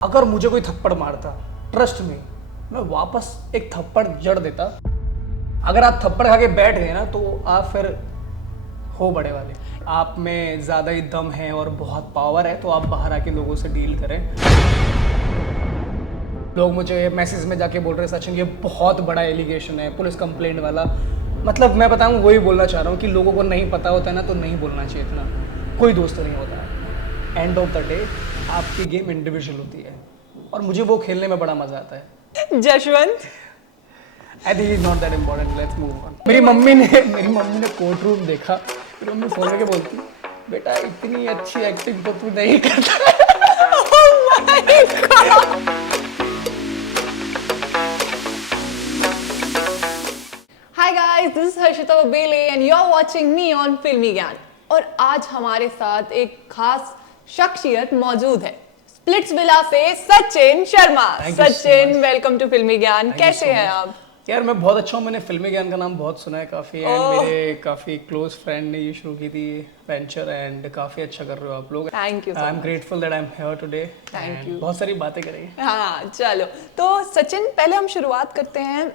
अगर मुझे कोई थप्पड़ मारता, ट्रस्ट में मैं वापस एक थप्पड़ जड़ देता। अगर आप थप्पड़ खा के बैठ गए ना तो आप फिर हो बड़े वाले। आप में ज़्यादा ही दम है और बहुत पावर है, तो आप बाहर आके लोगों से डील करें। लोग मुझे मैसेज में जाके बोल रहे हैं सचिन ये बहुत बड़ा एलिगेशन है, पुलिस कंप्लेंट वाला। मतलब मैं बताऊँ वही बोलना चाह रहा हूँ कि लोगों को नहीं पता होता है ना तो नहीं बोलना चाहिए इतना। कोई दोस्त नहीं होता। एंड ऑफ द डे आपकी गेम इंडिविजुअल होती है और मुझे वो खेलने में बड़ा मजा आता है। Jashwant, I think is not that important, let's move on. मेरी मम्मी ने कोर्ट रूम देखा, फिर मम्मी फोन करके बोलती बेटा इतनी अच्छी एक्टिंग तो तू नहीं करता। Hi guys, this is Harshita Bele and you are watching me on Filmy Gyan. और आज हमारे साथ एक खास शख्सियत मौजूद है, स्प्लिट्सविला से Sachin Sharma. Thank you so Sachin, much. Welcome to Filmy Gyaan. Thank you कैसे so हैं much. आप? यार मैं बहुत अच्छा हूँ। मैंने फिल्मी ज्ञान का नाम बहुत सुना है काफ़ी, एंड मेरे काफ़ी क्लोज फ्रेंड ने ये शुरू की थी वेंचर, एंड काफ़ी अच्छा कर रहे हो आप लोग। Thank you so I am much. Grateful that I am here today. Thank you. बहुत सारी बातें करेंगे। हाँ, चलो तो सचिन, पहले हम शुरुआत करते हैं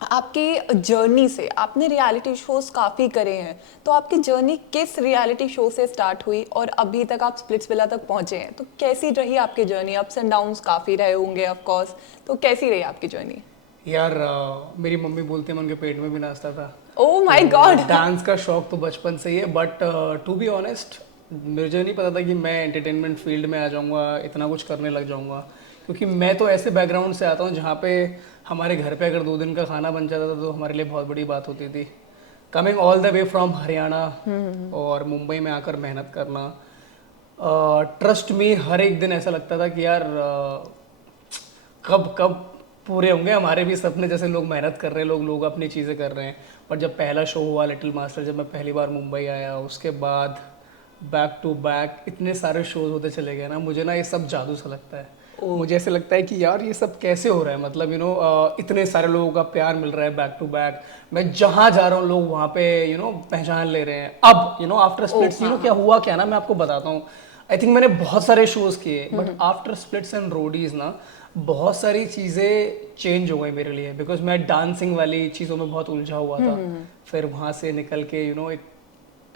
आपकी जर्नी से। आपने रियलिटी शोज काफ़ी करे हैं, तो आपकी जर्नी किस रियलिटी शो से स्टार्ट हुई और अभी तक आप स्प्लिट्सविला तक पहुंचे हैं, तो कैसी रही आपकी जर्नी? अप्स एंड डाउन्स काफ़ी रहे होंगे ऑफ कोर्स, तो कैसी रही आपकी जर्नी? यार मेरी मम्मी बोलती है मैं उनके पेट में भी नाचता था। Oh my God. डांस का शौक तो बचपन से ही है, बट टू बी ऑनेस्ट मुझे नहीं पता था कि मैं एंटरटेनमेंट फील्ड में आ जाऊंगा, इतना कुछ करने लग जाऊंगा। क्योंकि मैं तो ऐसे बैकग्राउंड से आता हूँ जहाँ पे हमारे घर पे अगर 2 दिन का खाना बन जाता था तो हमारे लिए बहुत बड़ी बात होती थी। Coming all the way from Haryana और मुंबई में आकर मेहनत करना, ट्रस्ट मी हर एक दिन ऐसा लगता था कि यार कब कब पूरे होंगे हमारे भी सपने। जैसे लोग मेहनत कर रहे हैं, लोग अपनी चीज़ें कर रहे हैं। पर जब पहला शो हुआ लिटिल मास्टर, जब मैं पहली बार मुंबई आया, उसके बाद बैक टू बैक इतने सारे शोज होते चले गए ना, मुझे ना ये सब जादू सा लगता है। मुझे ऐसे लगता है कि यार ये सब कैसे हो रहा है। मतलब इतने सारे लोगों का प्यार मिल रहा है बैक टू बैक। मैं जहाँ जा रहा हूँ लोग वहाँ पे पहचान ले रहे हैं। अब आफ्टर स्प्लिट्स क्या हुआ क्या ना, मैं आपको बताता हूँ। आई थिंक मैंने बहुत सारे शोज किए, but after splits and Roadies ना बहुत सारी चीज़ें चेंज हो गई मेरे लिए। बिकॉज मैं डांसिंग वाली चीज़ों में बहुत उलझा हुआ था। फिर वहाँ से निकल के एक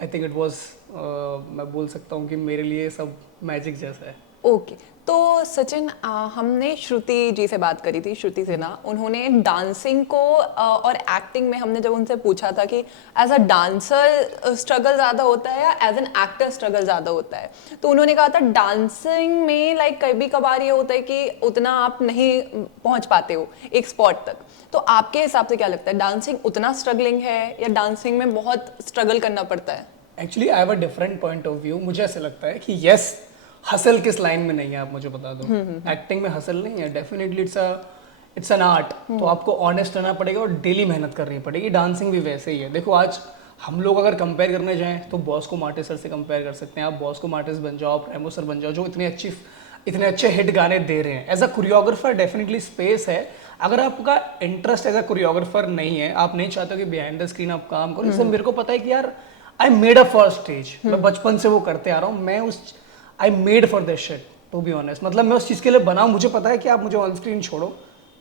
आई थिंक इट वाज, मैं बोल सकता हूँ कि मेरे लिए सब मैजिक जैसा है। ओके, तो सचिन, हमने श्रुति जी से बात करी थी, श्रुति सिन्हा। उन्होंने डांसिंग को और एक्टिंग में, हमने जब उनसे पूछा था कि एज अ डांसर स्ट्रगल ज़्यादा होता है या एज एन एक्टर स्ट्रगल ज़्यादा होता है, तो उन्होंने कहा था डांसिंग में लाइक कभी कभार ये होता है कि उतना आप नहीं पहुंच पाते हो एक स्पॉट तक। तो आपके हिसाब से क्या लगता है, डांसिंग उतना स्ट्रगलिंग है या डांसिंग में बहुत स्ट्रगल करना पड़ता है? Actually I have a different point of view. मुझे ऐसे लगता है कि यस, हसल किस लाइन में नहीं है आप मुझे बता दो। एक्टिंग में हसल नहीं है, डेफिनेटली इट्स एन आर्ट। तो आपको ऑनेस्ट रहना पड़ेगा और डेली मेहनत करनी पड़ेगी। डांसिंग भी वैसे ही है। देखो आज हम लोग अगर कंपेयर करने जाएं तो बॉस्को मार्टिस सर से कंपेयर कर सकते हैं। आप बॉस्को मार्टिस बन जाओ, आप रेमो सर बन जाओ, जो इतने अच्छे हिट गाने दे रहे हैं। As a choreographer definitely space है। अगर आपका इंटरेस्ट एज अ कोरियोग्राफर नहीं है, आप नहीं चाहते कि बिहाइंड द स्क्रीन आप काम करो, जैसे मेरे को पता है कि यार I made a for stage, मैं बचपन से वो करते आ रहा हूँ। मैं उस I made for this shit, to be honest. मतलब मैं उस चीज़ के लिए बना हूँ। मुझे पता है कि आप मुझे ऑन स्क्रीन छोड़ो,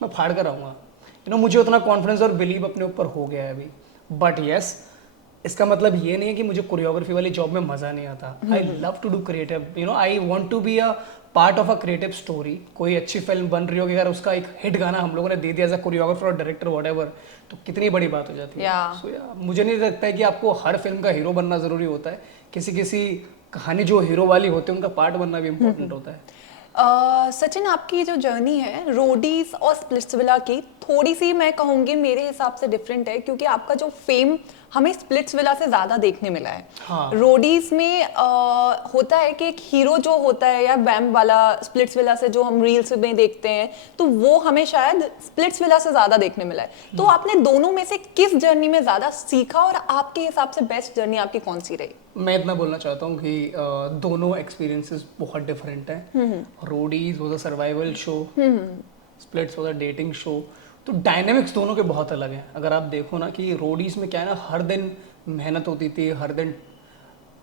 मैं फाड़ कर आऊँगा। मुझे उतना कॉन्फिडेंस और बिलीव अपने ऊपर हो गया है अभी। बट येस, इसका मतलब ये नहीं है कि मुझे कोरियोग्राफी वाली जॉब में मज़ा नहीं आता। I love to do creative, I want to be a part of a creative story. कोई अच्छी फिल्म बन रही होगी, अगर उसका एक हिट गाना हम लोगों ने दे दिया एज अ कोरियोग्राफर और डायरेक्टर व्हाटएवर, तो कितनी बड़ी बात हो जाती है। So, मुझे नहीं लगता है कि आपको हर फिल्म का हीरो बनना ज़रूरी होता है। किसी किसी कहानी जो हीरो वाली होती है उनका पार्ट बनना भी इम्पोर्टेंट होता है। सचिन, आपकी जो जर्नी है रोडीज और स्प्लिट्सविला की, थोड़ी सी मैं कहूँगी मेरे हिसाब से डिफरेंट है, क्योंकि आपका जो फेम हमें स्प्लिट्सविला से ज़्यादा देखने मिला है। हाँ। रोडीज में होता है कि एक हीरो जो होता है या वैम्प वाला, स्प्लिट्सविला से जो हम रील्स में देखते हैं, तो वो हमें शायद स्प्लिट्सविला से ज़्यादा देखने मिला है। तो आपने दोनों में से किस जर्नी में ज़्यादा सीखा और आपके हिसाब से बेस्ट जर्नी आपकी कौन सी रही? मैं इतना बोलना चाहता हूँ कि दोनों एक्सपीरियंसेस बहुत डिफरेंट हैं। Roadies was a survival show, splits was a dating show. तो डायनेमिक्स दोनों के बहुत अलग हैं। अगर आप देखो ना कि रोडीज में क्या है ना, हर दिन मेहनत होती थी, हर दिन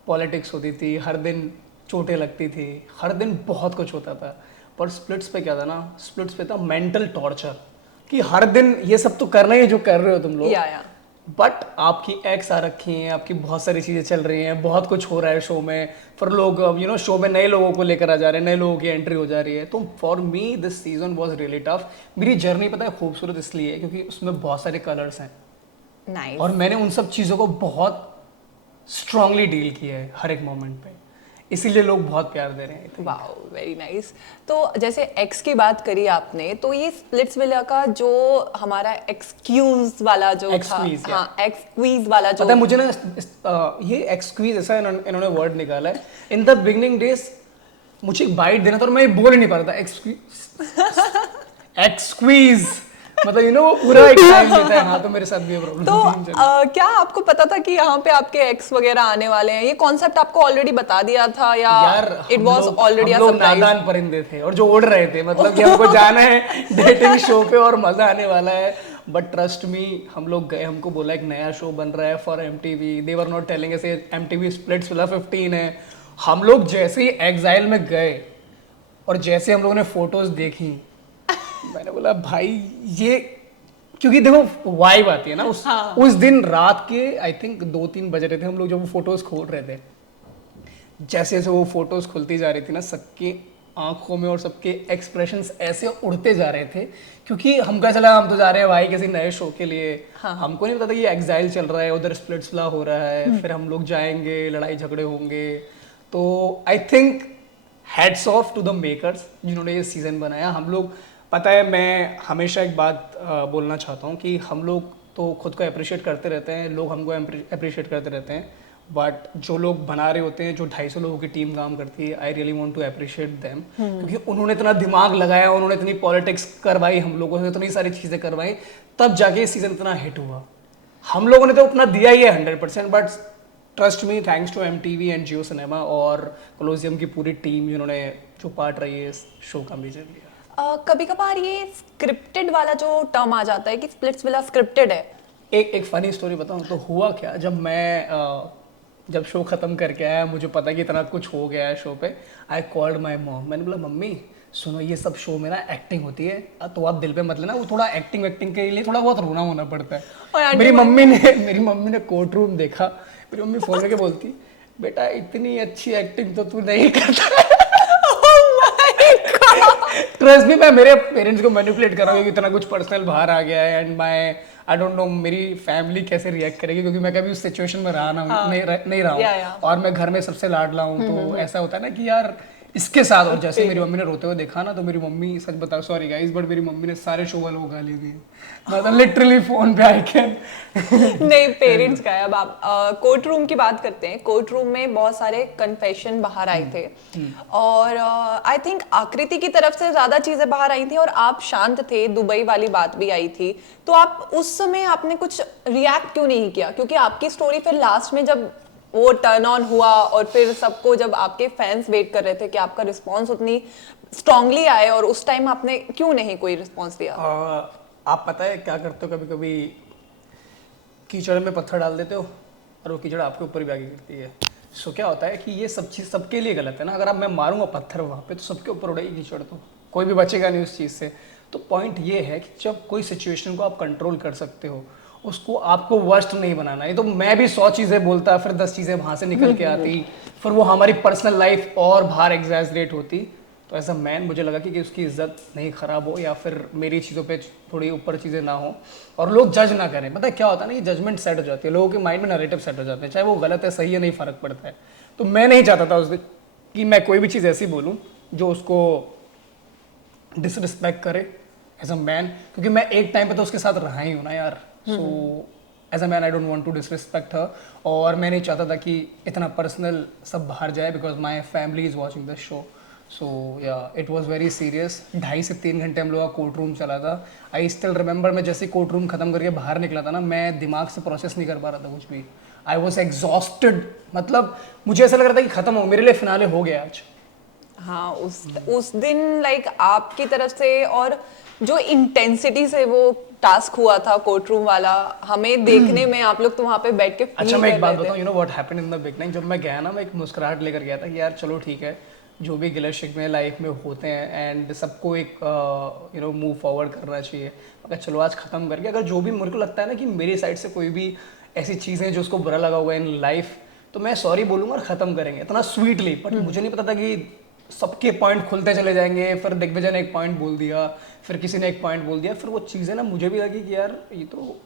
पॉलिटिक्स होती थी, हर दिन चोटें लगती थी, हर दिन बहुत कुछ होता था। पर स्प्लिट्स पे क्या था ना, स्प्लिट्स पे था मेंटल टॉर्चर कि हर दिन ये सब तो करना ही है जो कर रहे हो तुम लोग, या बट आपकी एक्स आ रखी हैं, आपकी बहुत सारी चीज़ें चल रही हैं, बहुत कुछ हो रहा है शो में, फिर लोग शो में नए लोगों को लेकर आ जा रहे हैं, नए लोगों की एंट्री हो जा रही है। तो for me this season was really tough. मेरी जर्नी पता है खूबसूरत इसलिए है क्योंकि उसमें बहुत सारे कलर्स हैं नाइस। और मैंने उन सब चीज़ों को बहुत स्ट्रांगली डील किया है हर एक मोमेंट पे, इसीलिए लोग बहुत प्यार दे रहे हैं। Wow very nice. तो जैसे एक्स की बात करी आपने, तो ये स्प्लिट्सविला का जो हमारा एक्सक्यूज वाला जो था, Excuse, yeah. हाँ एक्सक्वीज वाला जो पता है मुझे ना ये एक्सक्वीज ऐसा इन्होंने वर्ड निकाला है। इन द बिगनिंग डेज मुझे एक बाइट देना था और मैं बोल ही नहीं पा रहा था। एक्सक्वीज मतलब वो पूरा एक टाइम लेता है। हाँ, तो मेरे साथ भी ये प्रॉब्लम तो क्या आपको पता था कि यहाँ पे आपके एक्स वगैरह आने वाले हैं? ये कॉन्सेप्ट आपको ऑलरेडी बता दिया था या it was already a surprise? नादान परिंदे थे और जो उड़ रहे थे, मतलब कि हमको जाना है डेटिंग शो पे और मजा आने वाला है। बट ट्रस्ट मी, हम लोग गए, हमको बोला एक नया शो बन रहा है for MTV. They were not telling ऐसे एमटीवी स्प्लिट्सविला 15 है। हम लोग जैसे ही एग्जाइल में गए और जैसे हम लोगों ने फोटोज देखी, मैंने बोला भाई ये, क्योंकि देखो वाइब आती है ना उस दिन रात के आई थिंक 2-3 बज रहे थे हम लोग जब वो फोटोज खोल रहे थे। जैसे जैसे वो फोटोज खुलती जा रही थी ना, सबके आंखों में और सबके एक्सप्रेशंस ऐसे उड़ते जा रहे थे क्योंकि हमको ऐसा लगा हम तो जा रहे हैं भाई किसी नए शो के लिए। हमको नहीं पता था कि एग्जाइल चल रहा है, उधर स्प्लिट्सविला हो रहा है, फिर हम लोग जाएंगे, लड़ाई झगड़े होंगे। तो I think hats off to the makers जिन्होंने ये सीजन बनाया। हम लोग, पता है मैं हमेशा एक बात बोलना चाहता हूँ कि हम लोग तो खुद को अप्रिशिएट करते रहते हैं, लोग हमको अप्रिशिएट करते रहते हैं, बट जो लोग बना रहे होते हैं, जो 250 लोगों की टीम काम करती है, I really want to appreciate them क्योंकि उन्होंने इतना दिमाग लगाया, उन्होंने इतनी पॉलिटिक्स करवाई, हम लोगों से इतनी सारी चीज़ें करवाई, तब जाके सीजन इतना हिट हुआ। हम लोगों ने तो अपना दिया ही है 100%, but trust me, thanks to MTV and Jio cinema और कोलोसियम की पूरी टीम जिन्होंने जो पार्ट रही है इस शो का मेजर लिया। कभी कभार ये स्क्रिप्टेड वाला जो टर्म आ जाता है कि स्प्लिट्सविला स्क्रिप्टेड है। एक फनी स्टोरी बताऊं तो हुआ क्या, जब शो खत्म करके आया, मुझे पता कि इतना कुछ हो गया है शो पे, आई कॉल्ड माय मॉम। मैंने बोला मम्मी सुनो, ये सब शो में ना एक्टिंग होती है, तो आप दिल पे मत लेना, वो थोड़ा एक्टिंग के लिए थोड़ा बहुत रोना होना पड़ता है। मेरी मम्मी ने कोर्ट रूम देखा, मेरी मम्मी फोन करके बोलती बेटा इतनी अच्छी एक्टिंग तो तू नहीं करता। ट्रस्ट मी, मैं मेरे पेरेंट्स को मैनिपुलेट कर रहा हूँ, इतना कुछ पर्सनल बाहर आ गया है एंड आई डोंट नो मेरी फैमिली कैसे रिएक्ट करेगी क्योंकि मैं कभी उस सिचुएशन में रहा ना नहीं रहा हूँ और मैं घर में सबसे लाडला हूँ। तो ऐसा होता है ना कि यार इसके साथ, और जैसे मेरी मम्मी ने रोते हुए देखा ना, तो मेरी मम्मी, सच बताओ सॉरी गाइस, बट मेरी मम्मी ने सारे शो वालों को गाली दी, मतलब लिटरली फोन पे आई कैन नहीं, पेरेंट्स का है। अब आप कोर्ट रूम की बात करते हैं। कोर्ट रूम में बहुत सारे कन्फेशन बाहर आए थे और आई थिंक आकृति की तरफ से ज्यादा चीजें बाहर आई थी और आप शांत थे, दुबई वाली बात भी आई थी। तो आप उस समय आपने कुछ रिएक्ट क्यों नहीं किया? क्योंकि आपकी स्टोरी फिर लास्ट में जब वो टर्न ऑन हुआ और फिर सबको, जब आपके फैंस वेट कर रहे थे कि आपका रिस्पॉन्स उतनी स्ट्रांगली आए, और उस टाइम आपने क्यों नहीं कोई रिस्पॉन्स दिया? आप पता है क्या करते हो, कभी कभी कीचड़ में पत्थर डाल देते हो और वो कीचड़ आपके ऊपर भी आगे गिरती है। सो क्या होता है कि ये सब चीज़ सबके लिए गलत है ना। अगर अब मैं मारूंगा पत्थर वहाँ पे तो सबके ऊपर उड़ेगी कीचड़, तो कोई भी बचेगा नहीं उस चीज़ से। तो पॉइंट ये है कि जब कोई सिचुएशन को आप कंट्रोल कर सकते हो, उसको आपको वर्स्ट नहीं बनाना है। तो मैं भी 100 चीज़ें बोलता, फिर 10 चीज़ें वहाँ से निकल के आती, फिर वो हमारी पर्सनल लाइफ और बाहर एग्जैजरेट होती। तो एज अ मैन मुझे लगा कि उसकी इज्जत नहीं ख़राब हो या फिर मेरी चीज़ों पे थोड़ी ऊपर चीज़ें ना हो और लोग जज ना करें। पता है क्या होता है ना, ये जजमेंट सेट हो जाती है, लोगों के माइंड में नैरेटिव सेट हो जाते हैं, चाहे वो गलत है सही है नहीं फ़र्क पड़ता है। तो मैं नहीं चाहता था उस दिन कि मैं कोई भी चीज़ ऐसी बोलूँ जो उसको डिसरिस्पेक्ट करे एज अ मैन, क्योंकि मैं एक टाइम पे तो उसके साथ रहा ही हूँ ना यार। So as a man I don't want to disrespect her, और मैं नहीं चाहता था कि इतना पर्सनल सब बाहर जाए because my family is watching the show. So yeah it was very serious. 2.5 से 3 घंटे हम लोग का कोर्ट रूम चला था। आई स्टिल रिमेंबर, मैं जैसे कोर्ट रूम खत्म करके बाहर निकला था ना, मैं दिमाग से प्रोसेस नहीं कर पा रहा था कुछ भी। आई वॉज एग्जॉस्टेड, मतलब मुझे ऐसा लग रहा था कि खत्म हो, मेरे लिए फिनाले हो गया आज। हाँ, उस दिन लाइक आपकी तरफ से और जो इंटेंसिटी से वो टास्क हुआ था कोर्ट रूम वाला, हमें देखने में, आप लोग तो वहाँ पे बैठ के अच्छा मैं एक बात बताऊँ, you know what happened in the beginning, जब मैं गया ना, मैं एक मुस्कुराहट लेकर गया था कि यार चलो ठीक है, जो भी गिले शिकवे लाइफ में होते हैं एंड सबको एक मूव फॉरवर्ड करना चाहिए। मगर चलो आज ख़त्म करके, अगर जो भी मेरे को लगता है ना कि मेरी साइड से कोई भी ऐसी चीज़ें जो उसको बुरा लगा हुआ है इन लाइफ, तो मैं सॉरी बोलूँगा और ख़त्म करेंगे इतना स्वीटली। बट मुझे नहीं पता था कि सबके पॉइंट खुलते चले जाएंगे, फिर दिग्विजय ने एक पॉइंट बोल दिया, फिर किसी ने एक पॉइंट बोल दिया, फिर वो चीज़ें ना मुझे भी लगी कि यार ये तो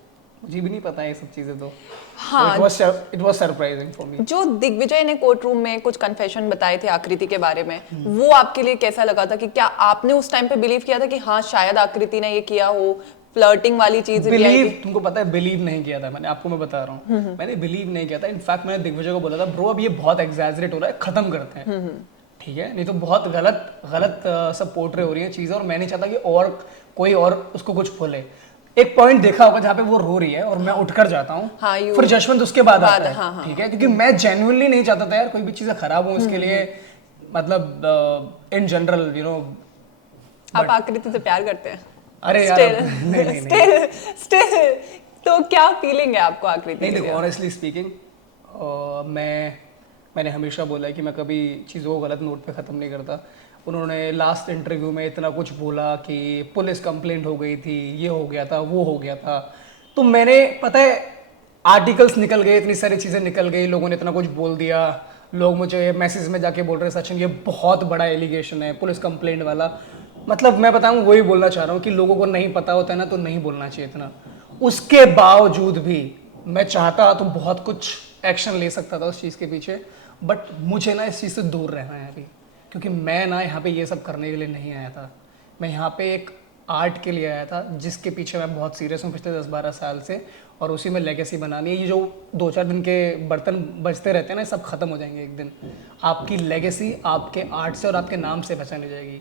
मुझे भी नहीं पता है ये सब चीज़ें। तो हाँ, it was surprising for me. जो दिग्विजय ने कोर्ट रूम में कुछ कन्फेशन बताए थे आकृति के बारे में, वो आपके लिए कैसा लगा था? कि क्या आपने उस टाइम पे बिलीव किया था कि हाँ शायद आकृति ने ये किया हो, फ्लर्टिंग वाली चीज बिलीव, तुमको पता है बिलीव नहीं किया था मैंने, आपको मैं बता रहा हूँ, मैंने बिलीव नहीं किया था। इनफैक्ट मैंने दिग्विजय को बोला था ब्रो अब ये बहुत एग्जैजरेट हो रहा है, खत्म करते हैं, ठीक है, नहीं तो बहुत गलत सब पोर्ट्रे हो रही है चीजें, और मैं नहीं चाहता कि और कोई और उसको कुछ बोले। एक पॉइंट देखा होगा जहाँ पे वो रो रही है और मैं उठकर जाता हूँ, हाँ, फिर जशवंत उसके बाद आता है, हाँ, ठीक है, क्योंकि मैं जेन्युइनली नहीं चाहता था यार कोई भी चीजें खराब हो इसके लिए, मतलब इन जनरल आप आकृति से प्यार करते हैं? अरे यार नहीं। स्टिल तो क्या फीलिंग है आपको आकृति नहीं के देखो, लिए? ऑनेस्टली स्पीकिंग मैंने हमेशा बोला है कि मैं कभी चीज़ों को गलत नोट पे ख़त्म नहीं करता। उन्होंने लास्ट इंटरव्यू में इतना कुछ बोला कि पुलिस कंप्लेंट हो गई थी, ये हो गया था, वो हो गया था, तो मैंने पता है आर्टिकल्स निकल गए, इतनी सारी चीज़ें निकल गई, लोगों ने इतना कुछ बोल दिया, लोग मुझे मैसेज में जाके बोल रहे हैं सचिन ये बहुत बड़ा एलिगेशन है पुलिस कंप्लेंट वाला। मतलब मैं बताऊँ वही बोलना चाह रहा हूँ कि लोगों को नहीं पता होता है ना तो नहीं बोलना चाहिए इतना। उसके बावजूद भी मैं चाहता तो बहुत कुछ एक्शन ले सकता था उस चीज़ के पीछे, बट मुझे ना इस चीज़ से दूर रहना है अभी, क्योंकि मैं ना यहाँ पे ये सब करने के लिए नहीं आया था। मैं यहाँ पे एक आर्ट के लिए आया था जिसके पीछे मैं बहुत सीरियस हूँ पिछले 10-12 साल से, और उसी में लेगेसी बनानी है। ये जो 2-4 दिन के बर्तन बजते रहते हैं ना, सब खत्म हो जाएंगे एक दिन। आपकी लेगेसी आपके आर्ट से और आपके नाम से पहचानी जाएगी।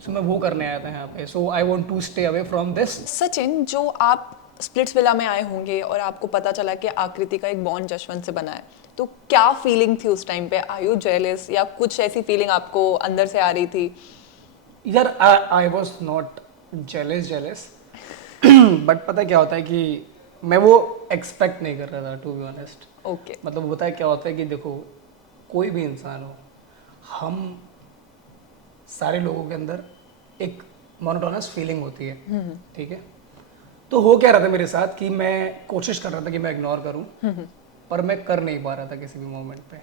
सो मैं वो करने आया था यहाँ पे। So I want to stay away from this. Sachin, जो आप स्प्लिट्स विला में आए होंगे और आपको पता चला कि आकृति का एक बॉन्ड जशवंत से बना है, तो क्या फीलिंग थी उस टाइम पे? आर यू जेलस या कुछ ऐसी फीलिंग आपको अंदर से आ रही थी? यार I was not jealous but पता क्या होता है कि मैं वो एक्सपेक्ट नहीं कर रहा था, टू बी ऑनेस्ट। ओके, मतलब होता है क्या होता है कि देखो कोई भी इंसान हो, हम सारे लोगों के अंदर एक मोनोटोनस फीलिंग होती है, ठीक है। तो हो क्या रहा था मेरे साथ कि मैं कोशिश कर रहा था कि मैं इग्नोर करूं, पर मैं कर नहीं पा रहा था किसी भी मोमेंट पे।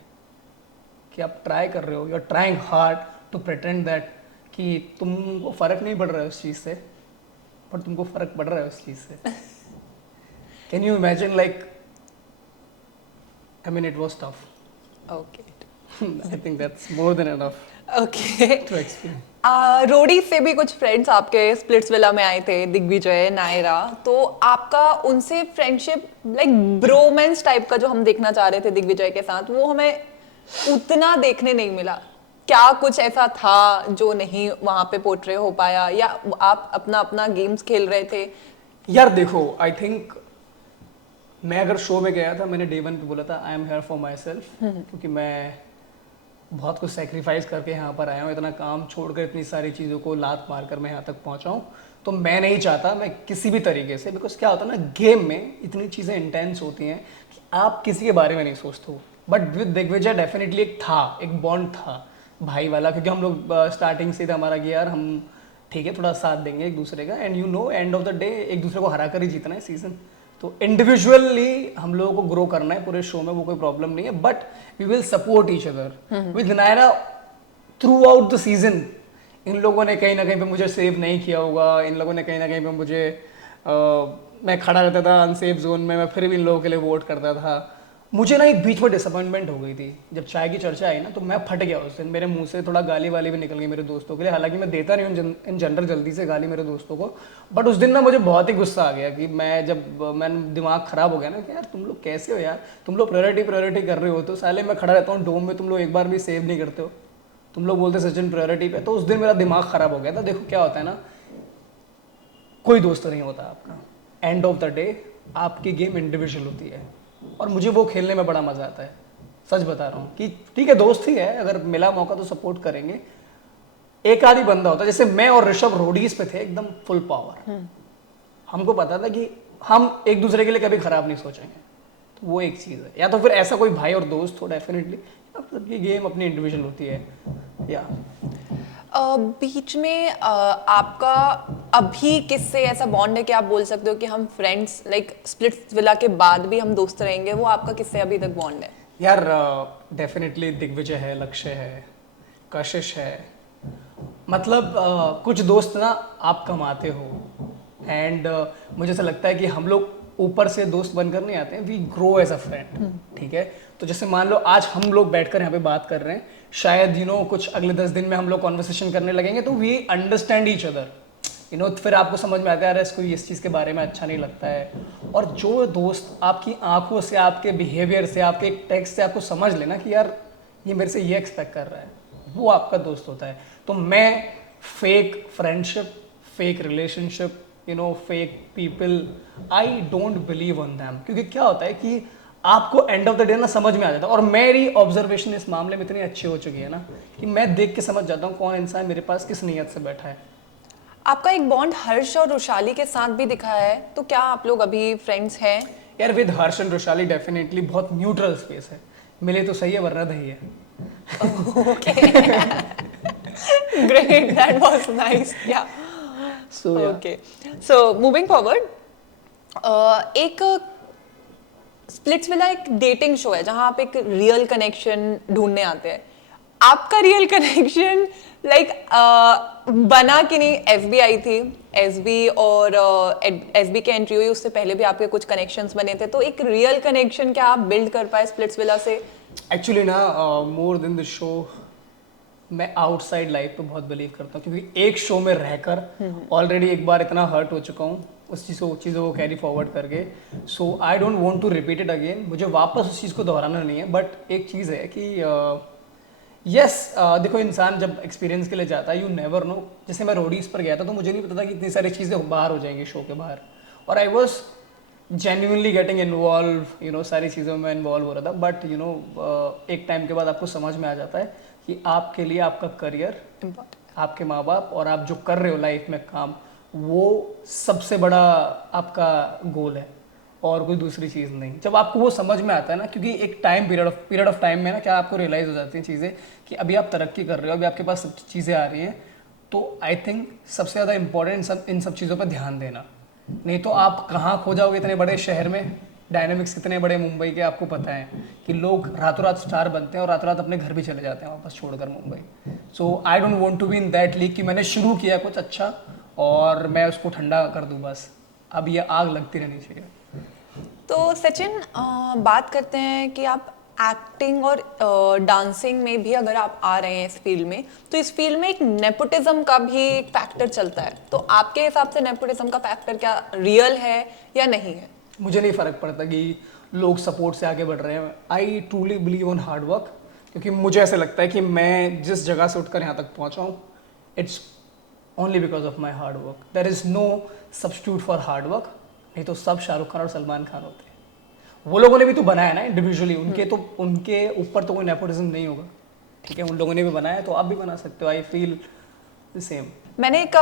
कि आप ट्राई कर रहे हो, you are trying hard to pretend that कि तुमको फर्क नहीं पड़ रहा है उस चीज़ से, पर तुमको फर्क पड़ रहा है उस चीज़ से। Can you imagine, like I mean it was tough. Okay, I think that's more than enough okay. To explain. Roadie से भी कुछ फ्रेंड्स आपके स्प्लिट्स विला में आए थे, दिग्विजय, नायरा, तो आपका उनसे फ्रेंडशिप लाइक ब्रोमेंस टाइप का जो हम देखना चाह रहे थे दिग्विजय के साथ, वो हमें उतना देखने नहीं मिला। क्या कुछ ऐसा था जो नहीं वहां पे पोर्ट्रे हो पाया, या आप अपना अपना गेम्स खेल रहे थे? यार देखो, आई थिंक मैं अगर शो में गया था, मैंने डे 1 पे बोला था I am here for my self, क्योंकि मैं बहुत कुछ सेक्रीफाइस करके यहाँ पर आया हूँ, इतना काम छोड़कर इतनी सारी चीज़ों को लात मार कर मैं यहाँ तक पहुँचा हूँ। तो मैं नहीं चाहता मैं किसी भी तरीके से, बिकॉज क्या होता है ना, गेम में इतनी चीज़ें इंटेंस होती हैं कि आप किसी के बारे में नहीं सोचते हो। बट विद दिग्विजय डेफिनेटली एक बॉन्ड था भाई वाला, क्योंकि हम लोग स्टार्टिंग से था हमारा कि यार हम ठीक है थोड़ा साथ देंगे एक दूसरे का, and you know end of the day एक दूसरे को हरा कर ही जीतना है सीजन। तो इंडिविजुअली हम लोगों को ग्रो करना है पूरे शो में, वो कोई प्रॉब्लम नहीं है, but we will support each other. With Naira throughout the season इन लोगों ने कहीं ना कहीं पे मुझे सेव नहीं किया होगा, इन लोगों ने कहीं ना कहीं पे मुझे मैं खड़ा रहता था अनसेफ जोन में, मैं फिर भी इन लोगों के लिए वोट करता था। मुझे ना एक बीच में डिसअपॉइंटमेंट हो गई थी जब चाय की चर्चा आई ना, तो मैं फट गया उस दिन, मेरे मुंह से थोड़ा गाली वाली भी निकल गई मेरे दोस्तों के लिए। हालांकि मैं देता नहीं हूँ इन जनरल जल्दी से गाली मेरे दोस्तों को, बट उस दिन ना मुझे बहुत ही गुस्सा आ गया कि मैं दिमाग खराब हो गया ना कि यार तुम लोग कैसे हो यार, तुम लोग प्रायोरिटी कर रहे हो, तो साले मैं खड़ा रहता हूँ डोम में, तुम लोग एक बार भी सेव नहीं करते हो, तुम लोग बोलते सचिन प्रायोरिटी पे। तो उस दिन मेरा दिमाग खराब हो गया था। देखो क्या होता है ना, कोई दोस्त नहीं होता आपका, एंड ऑफ द डे आपकी गेम इंडिविजुअल होती है, और मुझे वो खेलने में बड़ा मजा आता है। सच बता रहा हूँ कि ठीक है दोस्त ही है, अगर मिला मौका तो सपोर्ट करेंगे। एक आधी बंदा होता है, जैसे मैं और ऋषभ रोडीज पे थे एकदम फुल पावर, हमको पता था कि हम एक दूसरे के लिए कभी खराब नहीं सोचेंगे, तो वो एक चीज़ है। या तो फिर ऐसा कोई भाई और दोस्त हो डेफिनेटली, अब सबकी गेम अपनी इंडिविजुअल होती है या बीच में आपका अभी किससे ऐसा बॉन्ड है कि आप बोल सकते हो कि हम फ्रेंड्स लाइक स्प्लिट्स विला के बाद भी हम दोस्त रहेंगे, वो आपका किससे अभी तक बॉन्ड है? यार डेफिनेटली दिग्विजय है, लक्ष्य है, कशिश है। मतलब कुछ दोस्त ना आप कमाते हो एंड मुझे ऐसा लगता है कि हम लोग ऊपर से दोस्त बनकर नहीं आते हैं, we grow as a friend. ठीक है, तो जैसे मान लो आज हम लोग बैठकर यहाँ पे बात कर रहे हैं, शायद कुछ अगले 10 दिन में हम लोग कॉन्वर्सेशन करने लगेंगे तो वी अंडरस्टैंड ईच अदर। फिर आपको समझ में आता है यार इसको इस चीज़ के बारे में अच्छा नहीं लगता है। और जो दोस्त आपकी आंखों से, आपके बिहेवियर से, आपके एक टेक्स्ट से आपको समझ लेना कि यार ये मेरे से ये एक्सपेक्ट कर रहा है, वो आपका दोस्त होता है। तो मैं fake friendship, fake relationship, fake people, I don't believe on them. क्योंकि क्या होता है कि आपको एंड ऑफ द डे ना समझ में आ जाता है। और मेरी ऑब्जर्वेशन इस मामले में इतनी अच्छी हो चुकी है ना कि मैं देख के समझ जाता हूँ कौन इंसान मेरे पास किस नीयत से बैठा है। आपका एक बॉन्ड हर्ष और रुशाली के साथ भी दिखा है, तो क्या आप लोग अभी फ्रेंड्स हैं? यार with Harsh and Rushali definitely बहुत न्यूट्रल स्पेस है। मिले तो सही है वरना दही है। Okay, great, that was nice. या ओके, सो मूविंग फॉरवर्ड, एक स्प्लिट्स विला एक डेटिंग शो है जहां आप एक रियल कनेक्शन ढूंढने आते हैं। आपका रियल कनेक्शन लाइक बना कि नहीं? एसबी आई थी, एसबी और एसबी के एंट्री हुई, उससे पहले भी आपके कुछ कनेक्शंस बने थे, तो एक रियल कनेक्शन क्या आप बिल्ड कर पाए स्प्लिट्स विला से? एक्चुअली ना मोर देन द शो मैं आउटसाइड लाइफ पे बहुत बिलीव करता हूँ, क्योंकि एक शो में रहकर ऑलरेडी एक बार इतना हर्ट हो चुका हूँ उस चीज़ों को कैरी फॉरवर्ड करके। So I don't want to repeat it again. मुझे वापस उस चीज़ को दोहराना नहीं है। बट एक चीज़ है कि देखो इंसान जब एक्सपीरियंस के लिए जाता है, यू नेवर नो। जैसे मैं रोडीज पर गया था तो मुझे नहीं पता था कि इतनी सारी चीज़ें बाहर हो जाएंगी शो के बाहर, और I was genuinely getting involve, सारी चीज़ों में इन्वॉल्व हो रहा था। बट एक टाइम के बाद आपको समझ में आ जाता है कि आपके लिए आपका करियर, आपके माँ बाप और आप जो कर रहे हो लाइफ में काम, वो सबसे बड़ा आपका गोल है और कोई दूसरी चीज़ नहीं। जब आपको वो समझ में आता है ना, क्योंकि एक पीरियड ऑफ टाइम में ना क्या आपको रियलाइज़ हो जाती हैं चीज़ें कि अभी आप तरक्की कर रहे हो, अभी आपके पास सब चीज़ें आ रही हैं, तो आई थिंक सबसे ज़्यादा इंपॉर्टेंट इन सब चीज़ों पर ध्यान देना। नहीं तो आप कहाँ खो जाओगे इतने बड़े शहर में। डायनामिक्स कितने बड़े मुंबई के आपको पता है कि लोग रातों रात स्टार बनते हैं और रातों रात अपने घर भी चले जाते हैं वापस छोड़कर Mumbai. So I don't want to be in that league कि मैंने शुरू किया कुछ अच्छा और मैं उसको ठंडा कर दूं बस। अब ये आग लगती रहनी चाहिए। तो सचिन, बात करते हैं कि आप एक्टिंग और डांसिंग में भी अगर आप आ रहे हैं इस फील्ड में, तो इस फील्ड में एक नेपोटिज्म का भी एक फैक्टर चलता है। तो आपके हिसाब से नेपोटिज्म का फैक्टर क्या रियल है या नहीं है? मुझे नहीं फ़र्क पड़ता कि लोग सपोर्ट से आगे बढ़ रहे हैं। I truly believe on hard work, क्योंकि मुझे ऐसा लगता है कि मैं जिस जगह से उठकर यहाँ तक पहुँचा हूँ, it's only because of my hard work. There is no substitute for hard work. नहीं तो सब शाहरुख खान और सलमान खान होते हैं। वो लोगों ने भी तो बनाया ना इंडिविजुअली, उनके ऊपर तो कोई नेपोटिज्म नहीं होगा। ठीक है, उन लोगों ने भी बनाया तो आप भी बना सकते हो। I feel the same. मैंने एक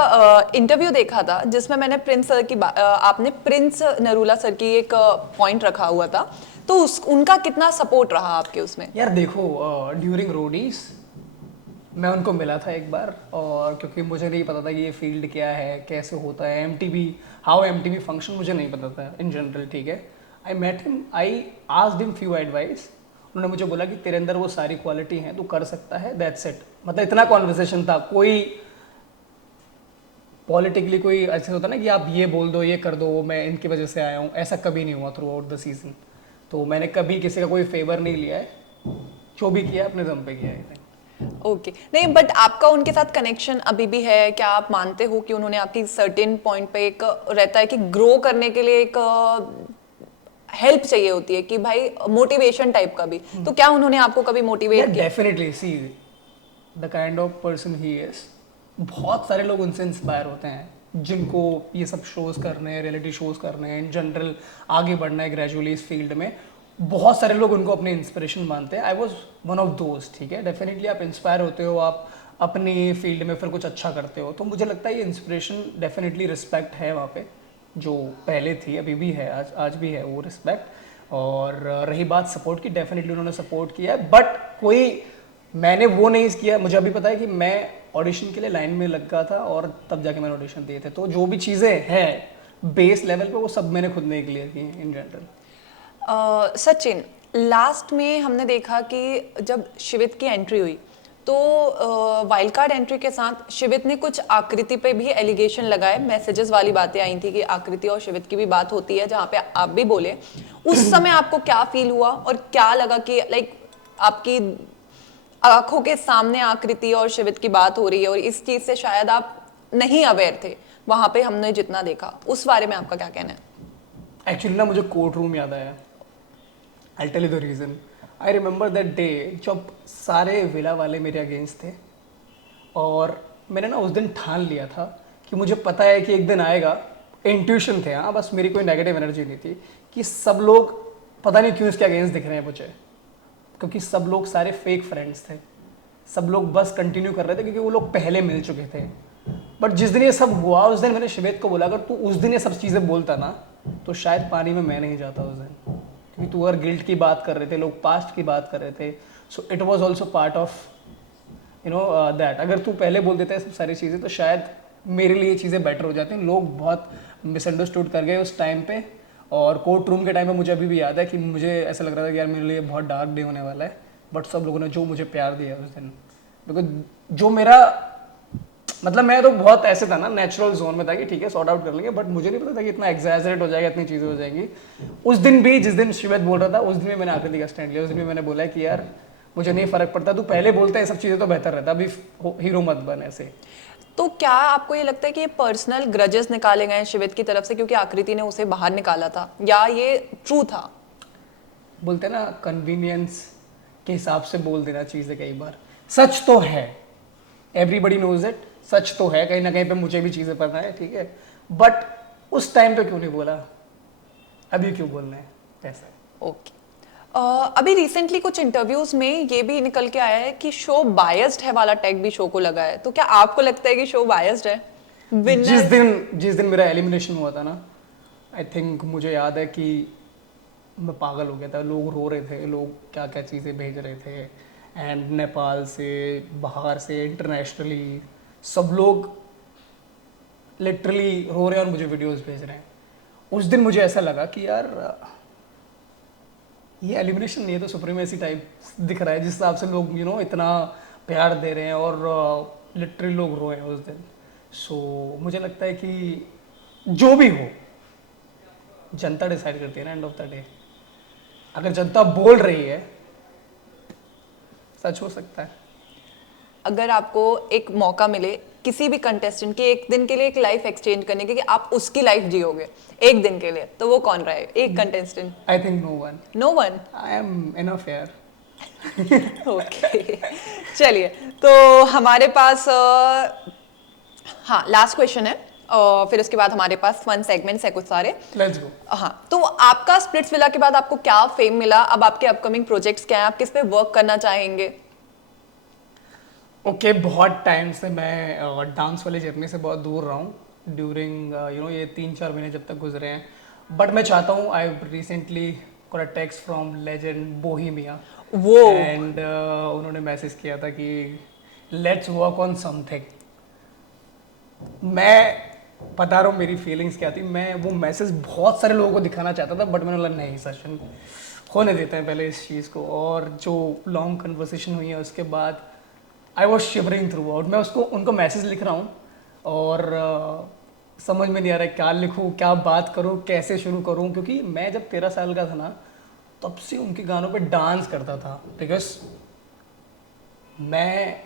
इंटरव्यू देखा था जिसमें मैंने प्रिंस सर की आपने प्रिंस नरूला सर की एक पॉइंट रखा हुआ था, तो उनका कितना सपोर्ट रहा आपके उसमें? यार देखो, ड्यूरिंग रोडीज मैं उनको मिला था एक बार, और क्योंकि मुझे नहीं पता था कि ये फील्ड क्या है, कैसे होता है, हाउ एमटीवी फंक्शन, मुझे नहीं पता था इन जनरल। ठीक है, I met him, I asked him few advice. उन्होंने मुझे बोला कि तेरे अंदर वो सारी क्वालिटी हैं, तू कर सकता है, दैट्स इट। मतलब इतना कॉन्वर्सेशन था। कोई पॉलिटिकली कोई ऐसे होता ना कि आप ये बोल दो, ये कर दो, मैं इनकी वजह से आया हूँ, ऐसा कभी नहीं हुआ थ्रू आउट द सीजन। तो मैंने कभी किसी का कोई फेवर नहीं लिया है, जो भी किया अपने दम पे किया है। ओके, नहीं बट आपका उनके साथ कनेक्शन अभी भी है क्या? आप मानते हो कि उन्होंने आपकी सर्टेन पॉइंट पे एक रहता है कि ग्रो करने के लिए एक हेल्प चाहिए होती है कि भाई मोटिवेशन टाइप का भी, तो क्या उन्होंने आपको कभी मोटिवेट किया? Definitely, see the kind of person he is, बहुत सारे लोग उनसे इंस्पायर होते हैं जिनको ये सब शोज़ करने हैं, रियलिटी शोज़ करने हैं, इन जनरल आगे बढ़ना है ग्रेजुअली इस फील्ड में। बहुत सारे लोग उनको अपने इंस्पिरेशन मानते हैं। I was one of those. ठीक है, डेफिनेटली आप इंस्पायर होते हो, आप अपनी फील्ड में फिर कुछ अच्छा करते हो, तो मुझे लगता है ये इंस्पिरेशन, डेफिनेटली रिस्पेक्ट है वहाँ पे, जो पहले थी अभी भी है, आज भी है वो रिस्पेक्ट। और रही बात सपोर्ट की, डेफिनेटली उन्होंने सपोर्ट किया है, बट कोई मैंने वो नहीं किया। मुझे अभी पता है कि मैं ऑडिशन के लिए लाइन में लग गया था और तब जाके मैंने ऑडिशन दिए थे। तो जो भी चीज़ें हैं बेस लेवल पे वो सब मैंने खुद ने क्लियर की इन जनरल। सचिन, लास्ट में हमने देखा कि जब शिवित की एंट्री हुई तो वाइल्ड कार्ड एंट्री के साथ शिवित ने कुछ आकृति पे भी एलिगेशन लगाए, मैसेजेस वाली बातें आई थी कि आकृति और शिवित की भी बात होती है, जहाँ पे आप भी बोले। उस समय आपको क्या फील हुआ और क्या लगा कि लाइक आपकी आंखों के सामने आकृति और शिवित की बात हो रही है और इस चीज से शायद आप नहीं अवेयर थे, वहां पे हमने जितना देखा, उस बारे में आपका क्या कहना है? एक्चुअली ना मुझे कोर्ट रूम याद आया। I tell you the reason. I remember that day जब सारे विला वाले मेरे अगेंस्ट थे और मैंने ना उस दिन ठान लिया था कि मुझे पता है कि एक दिन आएगा। इंट्यूशन थे, हाँ, बस मेरी कोई नेगेटिव एनर्जी नहीं थी कि सब लोग पता नहीं क्यों इसके अगेंस्ट दिख रहे हैं मुझे, क्योंकि सब लोग सारे फेक फ्रेंड्स थे। सब लोग बस कंटिन्यू कर रहे थे क्योंकि वो लोग पहले मिल चुके थे। बट जिस दिन ये सब हुआ उस दिन मैंने शिवेत को बोला, अगर तू उस दिन ये सब चीज़ें बोलता ना तो शायद पानी में मैं नहीं जाता उस दिन, क्योंकि तू अगर गिल्ट की बात कर रहे थे, लोग पास्ट की बात कर रहे थे। So it was also part of that. अगर तू पहले बोल देता है सब सारी चीज़ें तो शायद मेरे लिए ये चीज़ें बेटर हो जाती हैं। लोग बहुत मिसअंडरस्टूड कर गए उस टाइम पे। और कोर्ट रूम के टाइम पे मुझे अभी भी याद है कि मुझे ऐसा लग रहा था कि यार मेरे लिए बहुत डार्क डे होने वाला है। बट सब लोगों ने जो मुझे प्यार दिया उस दिन, बिकॉज जो मेरा मतलब मैं तो बहुत ऐसे था ना, नेचुरल जोन में था कि ठीक है सॉर्ट आउट कर लेंगे, बट मुझे नहीं पता था कि इतना एग्जैजरेट हो जाएगा, इतनी चीज़ें हो जाएंगी। उस दिन भी जिस दिन शिवेत बोल रहा था उस दिन भी मैंने आकृति का स्टैंड लिया। उस दिन भी मैंने बोला कि यार मुझे नहीं फर्क पड़ता, तू पहले बोलता है सब चीज़ें तो बेहतर रहता, अभी हीरो मत बन ऐसे। तो क्या आपको ये लगता है कि ये पर्सनल ग्रजेस निकाले गए हैं शिवित की तरफ से क्योंकि आकृति ने उसे बाहर निकाला था, या ये ट्रू था? बोलते हैं ना कन्वीनियंस के हिसाब से बोल देना चीज़ें कई बार। सच तो है, एवरीबडी नोज इट, सच तो है, कहीं ना कहीं पे मुझे भी चीज़ें पता है, ठीक है। बट उस टाइम पे क्यों नहीं बोला, अभी क्यों बोलना है ऐसा? ओके। अभी रिसेंटली कुछ इंटरव्यूज में ये भी निकल के आया है कि शो बायस्ड है वाला टैग भी शो को लगा है, तो क्या आपको लगता है कि शो बायस्ड है? जिस दिन मेरा एलिमिनेशन हुआ था ना, आई थिंक मुझे याद है कि मैं पागल हो गया था। लोग रो रहे थे, लोग क्या क्या चीज़ें भेज रहे थे, एंड नेपाल से, बाहर से, इंटरनेशनली सब लोग लिटरली रो रहे हैं और मुझे वीडियोस भेज रहे हैं। उस दिन मुझे ऐसा लगा कि यार ये एलिमिनेशन नहीं है तो सुप्रीमेसी टाइप दिख रहा है, जिस हिसाब से लोग इतना प्यार दे रहे हैं और लिटरली लोग रोए हैं उस दिन। सो मुझे लगता है कि जो भी हो जनता डिसाइड करती है ना एंड ऑफ द डे। अगर जनता बोल रही है सच हो सकता है। अगर आपको एक मौका मिले किसी भी कंटेस्टेंट के एक दिन के लिए एक लाइफ एक्सचेंज करने की कि आप उसकी लाइफ जियोगे एक दिन के लिए, तो वो कौन रहेगा? एक contestant. I think no one. No one? I am enough यार। ओके, चलिए तो हमारे पास हाँ लास्ट क्वेश्चन है, फिर उसके बाद हमारे पास फन सेगमेंट्स है कुछ सारे। Let's go. हाँ, तो आपका स्प्लिट्स विला के बाद आपको क्या फेम मिला? अब आपके अपकमिंग प्रोजेक्ट्स क्या हैं? आप किस पे वर्क करना चाहेंगे? ओके, बहुत टाइम से मैं डांस वाली जर्नी से बहुत दूर रहा हूँ ड्यूरिंग ये 3-4 महीने जब तक गुजरे हैं। बट मैं चाहता हूँ, I recently got a text from legend Bohemia, वो एंड उन्होंने मैसेज किया था कि लेट्स वर्क ऑन समथिंग। मैं बता रहा हूँ मेरी फीलिंग्स क्या थी। मैं वो मैसेज बहुत सारे लोगों को दिखाना चाहता था, बट मैंने बोला नहीं सचिन, होने देते हैं पहले इस चीज़ को। और जो लॉन्ग कन्वर्सेशन हुई है उसके बाद I was shivering through out. मैं उनको मैसेज लिख रहा हूँ और समझ में नहीं आ रहा है क्या लिखूँ, क्या बात करूँ, कैसे शुरू करूँ, क्योंकि मैं जब 13 साल का था ना तब से उनके गानों पे डांस करता था। बिकॉज मैं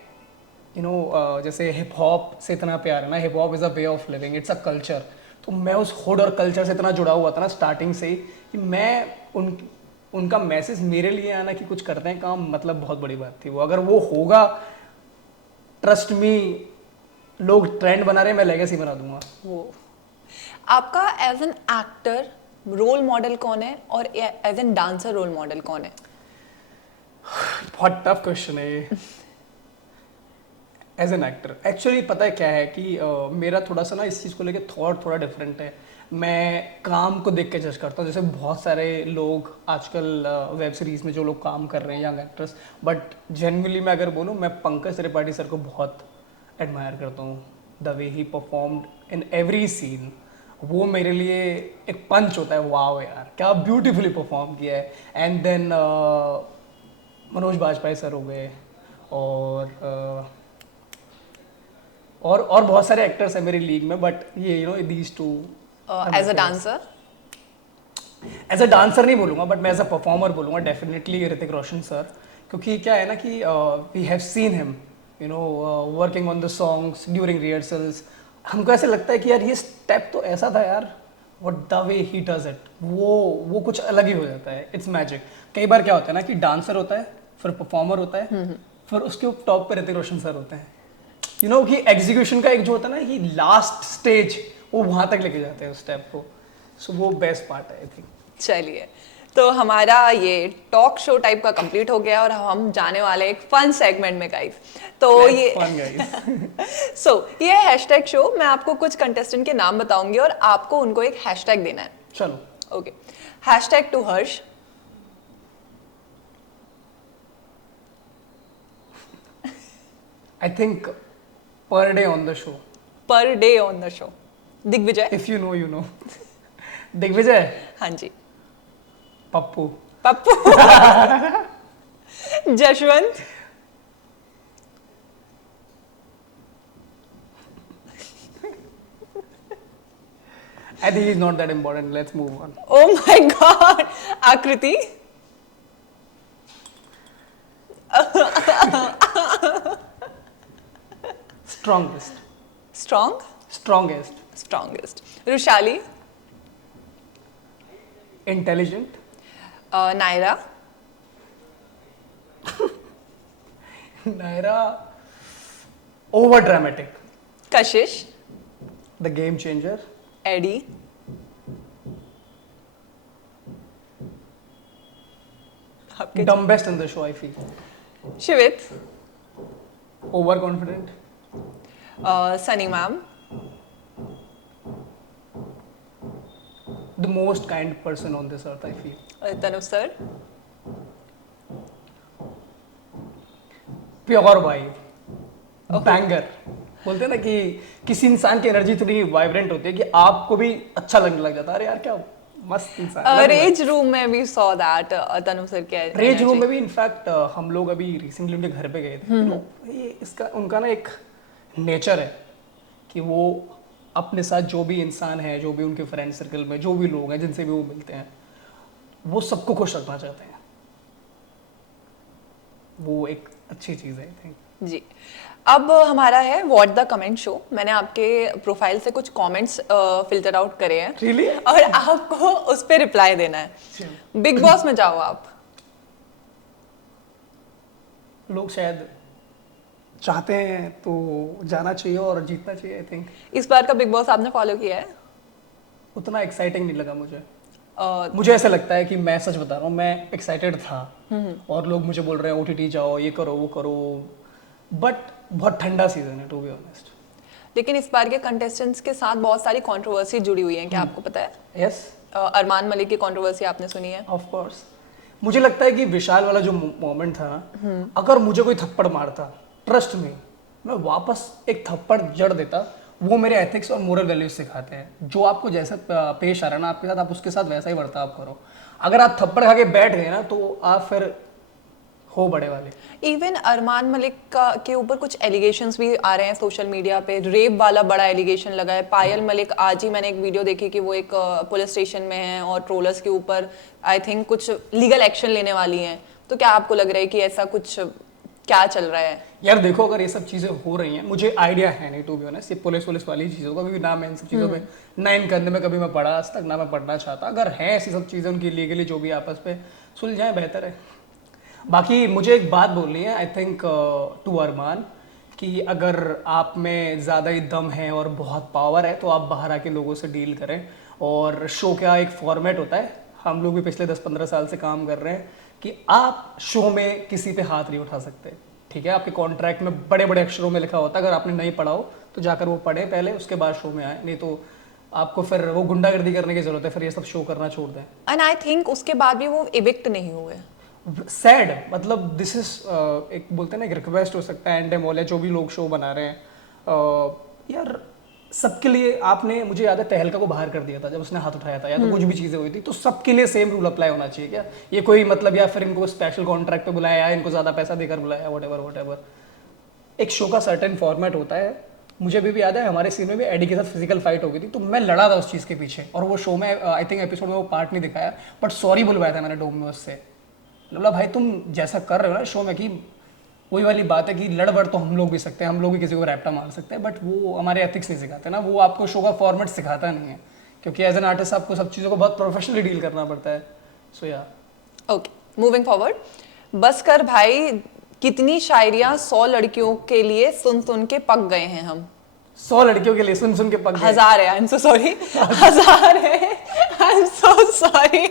जैसे हिप हॉप से इतना प्यार है ना, hip hop is a way of living, it's a culture. तो मैं उस हुड और कल्चर से इतना जुड़ा हुआ था ना स्टार्टिंग से ही कि मैं उनका मैसेज मेरे लिए आना कि कुछ करते हैं काम, मतलब बहुत बड़ी बात थी वो। अगर वो होगा, ट्रस्ट मी, लोग ट्रेंड बना रहे हैं, मैं लेगेसी बना दूंगा। वो आपका as an actor role model कौन है और as an dancer role model कौन है? बहुत टफ क्वेश्चन है ये। एज एन एक्टर एक्चुअली पता है क्या है कि मेरा थोड़ा सा ना इस चीज़ को लेके थॉट थोड़ा डिफरेंट है। मैं काम को देख के जज करता हूँ, जैसे बहुत सारे लोग आजकल वेब सीरीज में जो लोग काम कर रहे हैं यंग एक्टर्स, बट जनरली मैं अगर बोलूँ, मैं पंकज त्रिपाठी सर को बहुत एडमायर करता हूँ। The way he performed in every scene, वो मेरे लिए एक पंच होता है। वाह यार क्या ब्यूटीफुली परफॉर्म किया है। And then Manoj Bajpayee sir हो गए, और और बहुत सारे एक्टर्स हैं मेरी लीग में, बट ये you know these two. As a dancer? As a dancer नहीं बोलूँगा, बट मैं एज अ परफॉर्मर बोलूँगा डेफिनेटली ऋतिक रोशन सर। क्योंकि क्या है ना कि we have seen him you know working on the songs during rehearsals. हमको ऐसे लगता है कि यार ये स्टेप तो ऐसा था यार, what the way he does it, वो कुछ अलग ही हो जाता है। It's magic. कई बार क्या होता है ना कि डांसर होता है, फिर परफॉर्मर होता है, फिर उसके टॉप पे ऋतिक रोशन सर होते हैं। यू नो कि एग्जीक्यूशन का एक जो होता है ना कि लास्ट स्टेज, वो वहाँ तक लेके जाते हैं उस स्टेप को। सो वो बेस्ट पार्ट है आई थिंक। चलिए, तो हमारा ये टॉक शो टाइप का कंप्लीट हो गया और हम जाने वाले एक फन सेगमेंट में गाइस। तो ये हैशटैग शो। मैं आपको कुछ कंटेस्टेंट के नाम बताऊंगी और आपको उनको एक हैशटैग देना है। चलो okay. Hashtag to Harsh. I think per day on the show. Per day on the show. Digvijay. If you know. Digvijay. हाँ जी। Pappu. Pappu. Jaswant. I think he's not that important. Let's move on. Oh my God. आकृति। Strongest. Strong? Strongest. Strongest. Rushali. Intelligent. Naira. Naira. Over dramatic. Kashish. The game changer. Addy. आपके Dumbest in the show, I feel. Shivit. Overconfident. Sunny ma'am. The most kind person on this earth, I feel. Tanu sir. Pure vibe. Banger. बोलते हैं ना कि किसी इंसान की energy इतनी vibrant होती है कि आपको भी अच्छा लगने लग जाता है। अरे यार क्या मस्त इंसान। रेज रूम में भी सॉ दैट तनु सर के रेज रूम में भी इनफैक्ट हम लोग अभी रिसेंटली उनके घर पे गए थे। ये इसका उनका ना एक नेचर है कि वो अपने साथ जो भी इंसान है, जो भी उनके फ्रेंड सर्कल में जो भी लोग हैं जिनसे भी वो मिलते हैं, वो सबको खुश रखना चाहते हैं। वो एक अच्छी चीज़ है आई थिंक। जी। अब हमारा है व्हाट द कमेंट शो। मैंने आपके प्रोफाइल से कुछ कमेंट्स फिल्टर आउट करे हैं। Really? और आपको उस पर रिप्लाई देना है। बिग बॉस में जाओ आप। लोग शायद चाहते हैं तो जाना चाहिए और जीतना चाहिए आई थिंक। इस बार का बिग बॉस आपने फॉलो किया है? उतना एक्साइटिंग नहीं लगा मुझे। मुझे ऐसा लगता है कि मैं सच बता रहा हूँ, मैं एक्साइटेड था और लोग मुझे बोल रहे हैं ओटीटी जाओ, ये करो वो करो, बट बहुत ठंडा सीजन है टू बी ऑनेस्ट। लेकिन इस बार के कंटेस्टेंट्स के साथ बहुत सारी कंट्रोवर्सी जुड़ी हुई है, क्या आपको पता है? यस। अरमान मलिक की कंट्रोवर्सी आपने सुनी है? Of course. मुझे लगता है कि विशाल वाला जो मोमेंट था ना, अगर मुझे कोई थप्पड़ मारता, ट्रस्ट में मैं वापस एक थप्पड़ जड़ देता। वो मेरे एथिक्स और मोरल वैल्यूज सिखाते हैं। जो आपको जैसा पेश आ रहा है ना आपके साथ, आप उसके साथ वैसा ही बर्ताव करो। अगर आप थप्पड़ खा के बैठ गए ना तो आप फिर हो बड़े वाले। इवन अरमान मलिक का के ऊपर कुछ एलिगेशंस भी आ रहे हैं सोशल मीडिया पे। रेप वाला बड़ा एलिगेशन लगा है। पायल मलिक, आज ही मैंने एक वीडियो देखी कि वो एक पुलिस स्टेशन में है और ट्रोलर्स के ऊपर आई थिंक कुछ लीगल एक्शन लेने वाली हैं। तो क्या आपको लग रहा है कि ऐसा कुछ क्या चल रहा है? यार देखो, अगर ये सब चीज़ें हो रही हैं, मुझे आइडिया है नहीं टू बी ऑनेस्ट, ये पुलिस वाली चीज़ों का भी ना मैं इन सब चीज़ों में ना इन करने में कभी मैं पढ़ा आज तक, ना मैं पढ़ना चाहता। अगर है ऐसी सब चीज़ें उनकी लीगली जो भी आपस पे सुलझाएं बेहतर है। बाकी मुझे एक बात बोलनी है आई थिंक टू अरमान, कि अगर आप में ज़्यादा ही दम है और बहुत पावर है तो आप बाहर आके लोगों से डील करें। और शो का एक फॉर्मेट होता है, हम लोग भी पिछले 10-15 साल से काम कर रहे हैं कि आप शो में किसी पे हाथ नहीं उठा सकते। ठीक है, आपके कॉन्ट्रैक्ट में बड़े बड़े अक्षरों में लिखा होता है, अगर आपने नहीं पढ़ा हो तो जाकर वो पढ़े पहले, उसके बाद शो में आए, नहीं तो आपको फिर वो गुंडागर्दी करने की जरूरत है, फिर ये सब शो करना छोड़ दें। एंड आई थिंक उसके बाद भी वो इविक्ट नहीं हुए। सैड, मतलब दिस इज एक बोलते हैं ना, एक रिक्वेस्ट हो सकता है एंड या जो भी लोग शो बना रहे हैं, यार सबके लिए आपने, मुझे याद है तहलका को बाहर कर दिया था जब उसने हाथ उठाया था, या तो कुछ भी चीज़ें हुई थी, तो सबके लिए सेम रूल अप्लाई होना चाहिए क्या? ये कोई मतलब, या फिर इनको स्पेशल कॉन्ट्रैक्ट पे बुलाया, या इनको ज़्यादा पैसा देकर बुलाया, वट। एक शो का सर्टेन फॉर्मेट होता है। मुझे अभी भी याद है हमारे सीन में भी एडी के साथ फिजिकल फाइट हो गई थी, तो मैं लड़ा था उस चीज़ के पीछे, और वो शो में आई थिंक एपिसोड में वो पार्ट नहीं दिखाया, बट सॉरी बुलवाया था मैंने डोम में उससे। बोला भाई तुम जैसा कर रहे हो ना शो में, कि वही वाली बात है कि लड़ बड़ तो हम लोग भी सकते हैं, हम लोग भी किसी को रैप्टा मार सकते हैं, बट वो हमारे एथिक्स नहीं सिखाते ना, वो आपको शो का फॉर्मेट सिखाता नहीं है, क्योंकि एज एन आर्टिस्ट आपको सब चीज़ों को बहुत प्रोफेशनली डील करना पड़ता है। सो या ओके, मूविंग फॉरवर्ड, बस कर भाई, कितनी शायरियां 100 लड़कियों के लिए सुन सुन के पक गए हैं हम। 100 लड़कियों के लिए सुन सुन के पक गए। 1000 है, आई एम सो सॉरी, 1000 है, आई एम सो सॉरी।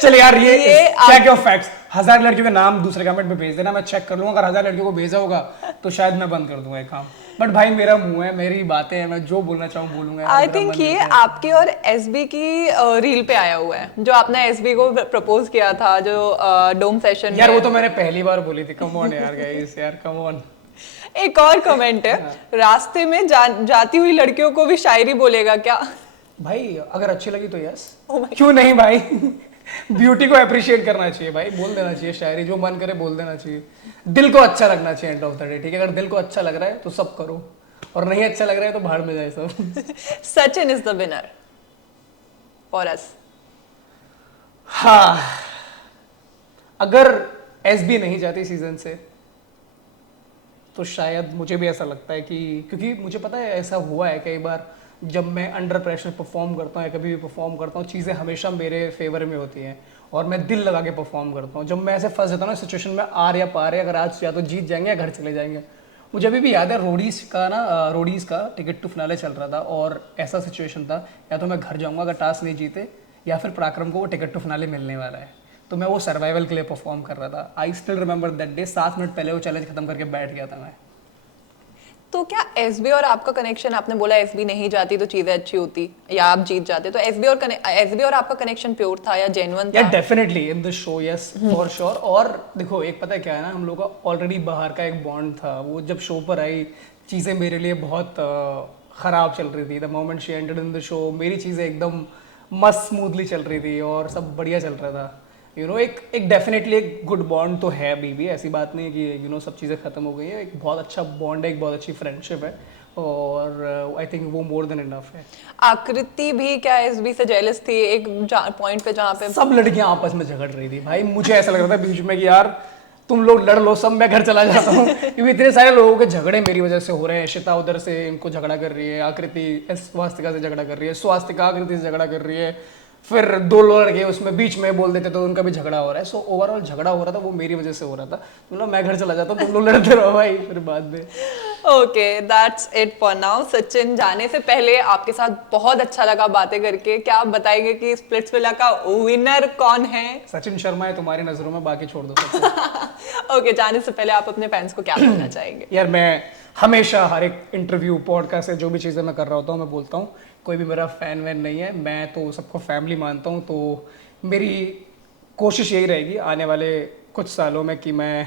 चल यार, ये चेक योर फैक्ट्स, 1000 लड़कियों के नाम दूसरे कमेंट में भेज देना, मैं चेक कर लूंगा, अगर 1000 लड़कियों को भेजा होगा तो शायद मैं बंद कर दूंगा ये काम, बट भाई मेरा मुंह है, मेरी बातें हैं, मैं जो बोलना चाहूँ बोलूंगा। आई थिंक ये आपकी और एसबी की रील पे आया हुआ है, जो आपने एसबी को प्रपोज किया था, जो डोम सेशन यार, वो तो मैंने पहली बार बोली थी, कम ऑन यार गाइस, यार कम ऑन। एक और कमेंट है, रास्ते में जाती हुई लड़कियों को भी शायरी बोलेगा क्या? भाई अगर अच्छी लगी तो यस, क्यों नहीं भाई। ब्यूटी को अप्रिशिएट करना चाहिए भाई, बोल देना चाहिए शायरी, जो मन करे बोल देना चाहिए, दिल को अच्छा लगना चाहिए एंड ऑफ द डे, ठीक है? अगर दिल को अच्छा लग रहा है तो सब करो, और नहीं अच्छा लग रहा है तो भाड़ में जाए सब। Sachin is the winner for us. हाँ, अगर एसबी नहीं जाती सीजन से तो शायद मुझे भी ऐसा लगता है कि, क्योंकि मुझे पता है ऐसा हुआ है कई बार, जब मैं अंडर प्रेशर परफॉर्म करता हूँ या कभी भी परफॉर्म करता हूँ, चीज़ें हमेशा मेरे फेवर में होती हैं और मैं दिल लगा के परफॉर्म करता हूँ। जब मैं ऐसे फंस जाता हूँ ना सिचुएशन में, आर या पार है, अगर आज या तो जीत जाएंगे या घर चले जाएंगे। मुझे अभी भी याद है रोडीज़ का टिकट टू फिनाले चल रहा था, और ऐसा सिचुएशन था, या तो मैं घर जाऊँगा अगर टास्क नहीं जीते, या फिर पराक्रम को वो टिकट टू फिनाले मिलने वाला है, तो मैं वो सर्वाइवल के लिए परफॉर्म कर रहा था। I still remember that day, 7 minute पहले वो चैलेंज खत्म करके बैठ गया था मैं। तो क्या एसबी और आपका कनेक्शन, आपने बोला एसबी नहीं जाती तो चीजें अच्छी होती या आप जीत जाते, तो एसबी और आपका कनेक्शन प्योर था या जेन्युइन था? या definitely in the show, yes for sure. और देखो एक पता है क्या है ना, हम लोग का ऑलरेडी बाहर का एक बॉन्ड था, वो जब शो पर आई चीज़ें मेरे लिए बहुत ख़राब चल रही थी। The moment she entered in the show, मेरी चीज़ें एकदम मस्त स्मूथली चल रही थी और सब बढ़िया चल रहा था। एक डेफिनेटली एक गुड बॉन्ड तो है अभी भी, ऐसी बात नहीं है कि सब चीज़ें ख़त्म हो गई है। एक बहुत अच्छा बॉन्ड है, एक बहुत अच्छी फ्रेंडशिप है, और आई थिंक वो मोर देन इनफ है। आकृति भी क्या एसबी से जेलस थी एक पॉइंट पे, जहाँ पे सब लड़कियां आपस में झगड़ रही थी भाई। मुझे ऐसा लग रहा था बीच में कि यार तुम लोग लड़ लो सब, मैं घर चला जाता हूँ, क्योंकि इतने सारे लोगों के झगड़े मेरी वजह से हो रहे हैं। शिता उधर से इनको झगड़ा कर रही है, आकृति स्वास्तिका से झगड़ा कर रही है, स्वास्तिका आकृति से झगड़ा कर रही है, फिर 2 लड़के उसमें बीच में बोल देते तो उनका भी झगड़ा हो रहा है। सो ओवरऑल झगड़ा हो रहा था, वो मेरी वजह से हो रहा था। मतलब मैं घर चला जाता हूँ, तुम लोग लड़ते रहो भाई फिर बाद में। Okay, that's it for now. Sachin, जाने से पहले आपके साथ बहुत अच्छा लगा बातें करके। क्या आप बताएंगे कि स्प्लिट्सविला का विनर कौन है? सचिन शर्मा है तुम्हारी नजरों में, बाकी छोड़ दो। ओके, जाने से पहले आप अपने फैंस को क्या बोलना चाहेंगे? यार मैं हमेशा हर एक इंटरव्यू पॉडकास्ट से जो भी चीज़ें मैं कर रहा होता हूँ मैं बोलता हूँ, कोई भी मेरा फ़ैन वैन नहीं है, मैं तो सबको फैमिली मानता हूँ। तो मेरी कोशिश यही रहेगी आने वाले कुछ सालों में कि मैं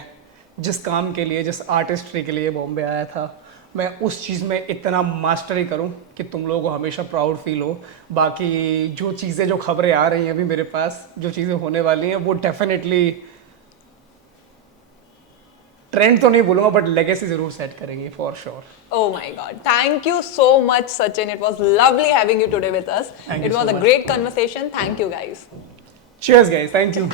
जिस काम के लिए, जिस आर्टिस्ट्री के लिए बॉम्बे आया था, मैं उस चीज़ में इतना मास्टरी करूं कि तुम लोगों को हमेशा प्राउड फील हो। बाकी जो चीज़ें, जो खबरें आ रही हैं अभी मेरे पास, जो चीज़ें होने वाली हैं, वो डेफिनेटली ट्रेंड तो नहीं बोलूंगा बट लेगेसी जरूर सेट करेंगे for sure. Oh my God. Thank you so much, Sachin. It was lovely having you today with us. Thank it you was so a much. great conversation. Thank you, guys. Cheers, guys. Thank you.